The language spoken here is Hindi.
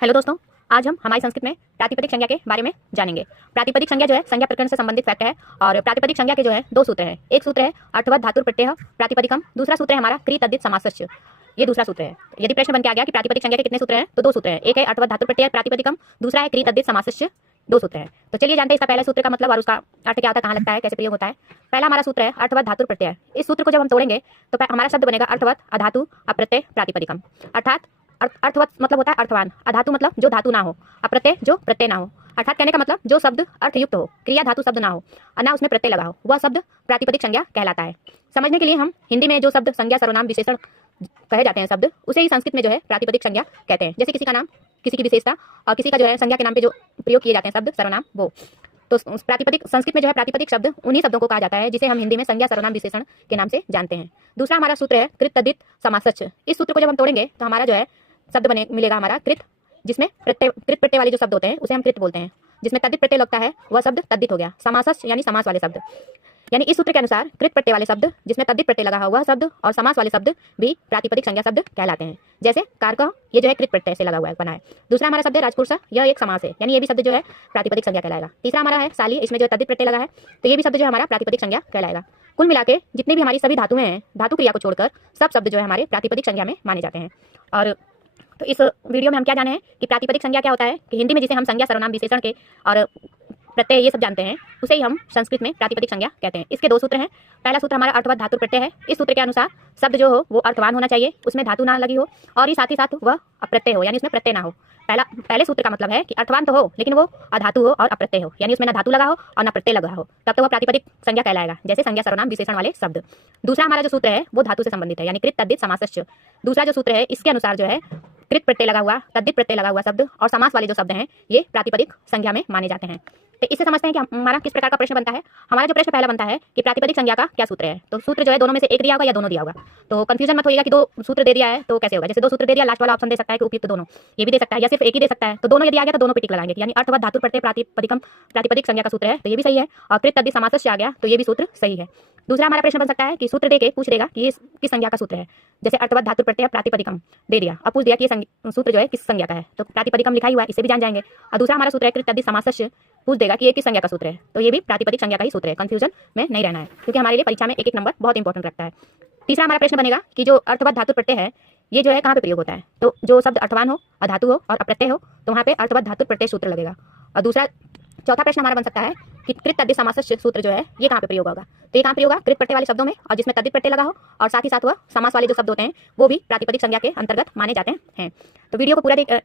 हेलो दोस्तों, आज हम हमारी संस्कृत में प्रातिपदिक संज्ञा के बारे में जानेंगे। प्रातिपदिक संज्ञा जो है संज्ञा प्रकरण से संबंधित फैक्ट है और प्रातिपदिक संज्ञा के जो है दो सूत्र हैं। एक सूत्र है अर्थवत् धातुर प्रत्यय प्रातिपदिकम, दूसरा सूत्र है हमारा क्री तद्धित समासस्य। ये दूसरा सूत्र है। यदि प्रश्न बन के आ गया कि प्रातिपदिक संज्ञा के कितने सूत्र हैं, तो दो सूत्र हैं। एक है अर्थवत् धातुर प्रत्यय प्रातिपदिकम, दूसरा है क्री तद्धित समासस्य। दो सूत्र है। तो चलिए जानते हैं इसका पहले सूत्र का मतलब और उसका अर्थ क्या होता है, कहाँ लगता है, कैसे प्रयोग होता है। पहला हमारा सूत्र है अर्थवत् धातुर प्रत्यय। इस सूत्र को जब हम तोड़ेंगे तो हमारा शब्द बनेगा अर्थवत् अधातु अप्रत्यय प्रातिपदिकम। अर्थात अर्थवत् मतलब होता है अर्थवान, अधातु मतलब जो धातु ना हो, अप्रत्यय जो प्रत्यय ना हो। अर्थात कहने का मतलब जो शब्द अर्थयुक्त हो, क्रिया धातु शब्द ना हो और ना उसमें प्रत्यय लगा हो, वह शब्द प्रातिपदिक संज्ञा कहलाता है। समझने के लिए हम हिंदी में जो शब्द संज्ञा सर्वनाम विशेषण कहे जाते हैं शब्द, उसे ही संस्कृत में जो है प्रातिपदिक संज्ञा कहते हैं। जैसे किसी का नाम, किसी की विशेषता और किसी का जो है संज्ञा के नाम पे जो प्रयोग किए जाते हैं शब्द सर्वनाम, वो तो प्रातिपदिक संस्कृत में जो है प्रातिपदिक शब्द उन्हीं शब्दों को कहा जाता है जिसे हम हिंदी में संज्ञा सर्वनाम विशेषण के नाम से जानते हैं। दूसरा हमारा सूत्र है कृत तद्धित समासस्य। इस सूत्र को जब हम तोड़ेंगे तो हमारा जो है शब्द बने मिलेगा हमारा कृत, जिसमें प्रत्यय कृत प्रत्यय वाले जो शब्द होते हैं उसे हम कृत बोलते हैं। जिसमें तद्धित प्रत्यय लगता है वह शब्द तद्धित हो गया। समासस्य यानी समास वाले शब्द, यानी इस सूत्र के अनुसार कृत प्रत्यय वाले शब्द जिसमें तद्धित प्रत्यय लगा हुआ शब्द और समास वाले शब्द भी प्रातिपदिक संज्ञा शब्द कहलाते हैं। जैसे कारक, ये जो है कृत प्रत्यय से लगा हुआ है, बना है। दूसरा हमारा शब्द है राजपुरुष, यह एक समास है, यानी ये भी शब्द जो है प्रातिपदिक संज्ञा कहलाएगा। तीसरा हमारा है शाली, इसमें जो तद्धित प्रत्यय लगा है, तो ये भी शब्द जो है हमारा प्रातिपदिक संज्ञा कहलाएगा। कुल मिला के जितनी भी हमारी सभी धातुएं हैं, धातु क्रिया को छोड़कर सब शब्द जो है हमारे प्रातिपदिक संज्ञा में माने जाते हैं। और तो इस वीडियो में हम क्या जाने हैं कि प्रातिपदिक संज्ञा क्या होता है, कि हिंदी में जिसे हम संज्ञा सर्वनाम विशेषण के और प्रत्यय ये सब जानते हैं, उसे ही हम संस्कृत में प्रातिपदिक संज्ञा कहते हैं। इसके दो सूत्र हैं। पहला सूत्र हमारा अर्थवत् धातुर प्रत्यय है। इस सूत्र के अनुसार शब्द जो हो वो अर्थवान होना चाहिए, उसमें धातु ना लगी हो और ही साथ ही वह अप्रत्यय हो, यानी उसमें प्रत्यय ना हो। पहले सूत्र का मतलब है कि अर्थवान तो हो लेकिन वो अधातु हो और अप्रत्यय हो, यानी उसमें ना धातु लगा हो और ना प्रत्यय लगा हो, तब तो वह प्रातिपदिक संज्ञा कहलाएगा, जैसे संज्ञा सर्वनाम विशेषण वाले शब्द। दूसरा हमारा जो सूत्र है वो धातु से संबंधित है, यानी कृत तद्धित समासस्य। दूसरा जो सूत्र है इसके अनुसार जो है कृत प्रत्यय लगा हुआ, तद्धित प्रत्यय लगा हुआ शब्द और समास वाले जो शब्द हैं ये प्रातिपदिक संज्ञा में माने जाते हैं। तो इससे समझते हैं कि हमारा किस प्रकार का प्रश्न बनता है। हमारा जो प्रश्न पहला बनता है कि प्रातिपदिक संज्ञा का क्या सूत्र है, तो सूत्र जो है दोनों में से एक दिया होगा या दोनों दिया होगा। तो कंफ्यूजन मत होइएगा कि दो सूत्र दे दिया है तो कैसे होगा। जैसे दो सूत्र दे दिया, लास्ट वाला ऑप्शन दे सकता है कि उपयुक्त दोनों, ये भी दे सकता है, या सिर्फ एक ही दे सकता है। तो दोनों यदि आ गया तो दोनों पे टिक लगाएंगे, यानी अर्थवत् धातुर प्रत्यय प्रातिपदिकम प्रातिपदिक संज्ञा का सूत्र है, तो ये भी सही है। और कृत तद्धित समासस्य आ गया तो ये भी सूत्र सही है। दूसरा हमारा प्रश्न बन सकता है कि सूत्र देके पूछ देगा कि ये किस संज्ञा का सूत्र है। जैसे अर्थवत् धातुर प्रत्यय प्रातिपदिकम दे दिया, अब पूछ दिया कि ये सूत्र जो है किस संज्ञा का है, तो प्रातिपदिकम लिखा हुआ है, इसे भी जान जाएंगे। और दूसरा हमारा सूत्र है कृत तद्धित समासस्य, पूछ देगा कि ये किस संज्ञा का सूत्र है, तो ये भी प्रातिपदिक संज्ञा का ही सूत्र है। कंफ्यूजन में नहीं रहना है, क्योंकि हमारे लिए परीक्षा में एक एक नंबर बहुत इंपॉर्टेंट रखता है। तीसरा हमारा प्रश्न बनेगा कि जो अर्थवत् धातुर प्रत्यय है ये जो है कहाँ पे प्रयोग होता है, तो जो शब्द अर्थवान हो, अधातु हो और अप्रत्यय हो, तो वहाँ पे अर्थवत् धातुर प्रत्यय सूत्र लगेगा। और दूसरा चौथा प्रश्न हमारा बन सकता है कि कृत तद्धित समासस्य सूत्र जो है ये कहाँ पे प्रयोग होगा, तो ये कहाँ प्रयोग होगा कृत प्रत्यय वाले शब्दों में और जिसमें तद्धित प्रत्यय लगा हो और साथ ही साथ वह समास वाले जो शब्द होते हैं वो भी प्रातिपदिक संज्ञा के अंतर्गत माने जाते हैं। तो वीडियो को पूरा